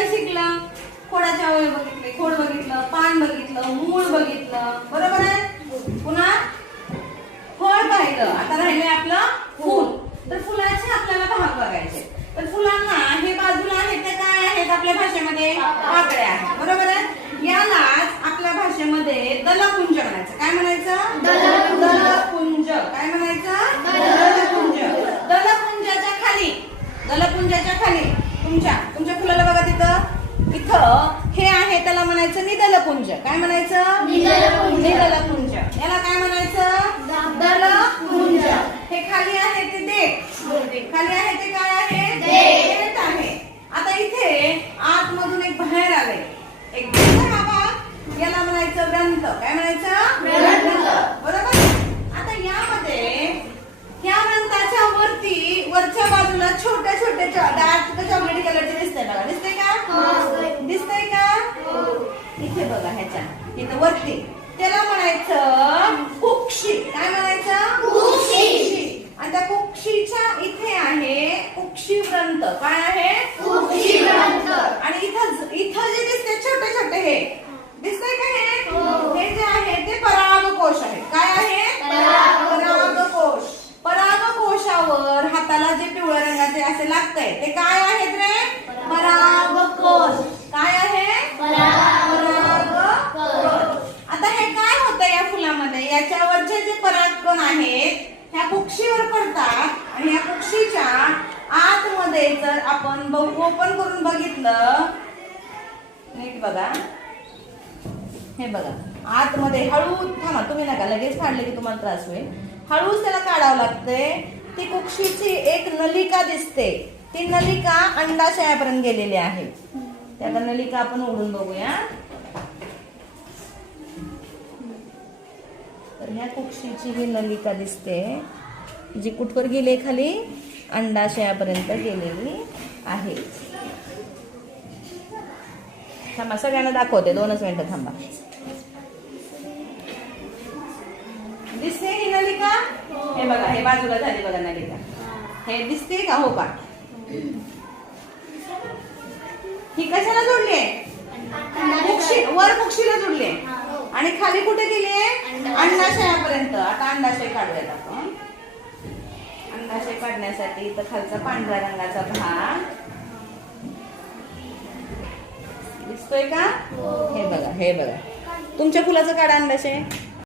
काय शिकलं? खोडाचे अवयव बघितले, खोड बघितलं, पान बघितलं, मूळ बघितलं, बरोबर आहे. पुन्हा फळ पाहिलं. आता राहिले आपलं फूल. तर फुलाचे आपल्याला भाग बघायचे. तर फुलांना हे बाजूला आहेत ते काय आहेत आपल्या भाषेमध्ये? पाकळ्या आहेत, बरोबर आहे. यालाच आपल्या भाषेमध्ये दलपुंज म्हणायचं. काय म्हणायचं? दलपुंज. काय म्हणायचं? दलपुंज. दलपुंजाच्या खाली, दलपुंजाच्या खाली तुमच्या फुलाला बघा तिथं, इथं हे आहे त्याला म्हणायचं निदलपुंज. काय म्हणायचं? निदलपुंज. याला काय म्हणायचं? दलपुंज. हे खाली आहे ते देठ. खाली आहे ते काय आहे? देठ आहे. आता इथे आतमधून एक बाहेर आले, एक ग्रंथ हा भाग, याला म्हणायचं ग्रंथ. काय म्हणायचं? ग्रंथ. बरोबर. आता यामध्ये या ग्रंथाच्या वरती वरच्या बाजूला छोट्या छोट्या डार्क चॉकलेटी कलरचे दिसतंय बघा. दिसतंय का? दिसतंय का? इथे बघा ह्याच्या इथं वरती त्याला म्हणायचं कुक्षी. काय म्हणायचं? कुक्षी. आणि त्या कुक्षीच्या इथे आहे कुक्षी ग्रंथ. काय आहे? कुक्षी ग्रंथ. आणि इथं जे दिसते छोटे छोटे हे दिसतंय का? हे जे आहे ते परागकोश आहे. काय आहे? परागकोश. परागकोशावर हाताला जे पिवळ्या रंगाचे असे लागतंय ते काय आहेत रे? परागकोश. काय आहे? परागकोश. आता हे काय होतं या फुलामध्ये? याच्यावरचे जे परागकण आहेत ह्या कुक्षीवर पडतात आणि या कुक्षीच्या आतमध्ये जर आपण ओपन करून बघितलं, नीट बघा, हे बघा आतमध्ये हळू, थांबा तुम्ही नका लगेच फाडले की तुम्हाला त्रास होईल. हळूच त्याला काढावं लागतंय. ती कुक्षीची एक नलिका दिसते. ती नलिका अंडाशयापर्यंत गेलेली आहे. त्या नलिका आपण उघडून बघूया. तर ह्या कुक्षीची ही नलिका दिसते जी कुठवर गेली? खाली अंडाशयापर्यंत गेलेली आहे. थांबा सगळ्यांना दाखवते, 2च मिनिटं थांबा. दिसते ही नलिका? हे बघा, हे बाजूला झाली बघा नलिका. हे दिसते का? हो का? ही कशाला जोडली आहे? वर कुक्षीला जोडली आहे आणि खाली कुठे गेली आहे? अंडाशयापर्यंत. आता अंडाशय काढूयात आपण. अंडाशय काढण्यासाठी इथं खालचा पांढऱ्या रंगाचा भाग दिसतोय का? हे बघा, हे बघा. तुमच्या फुलाचं काढा अंडाशय.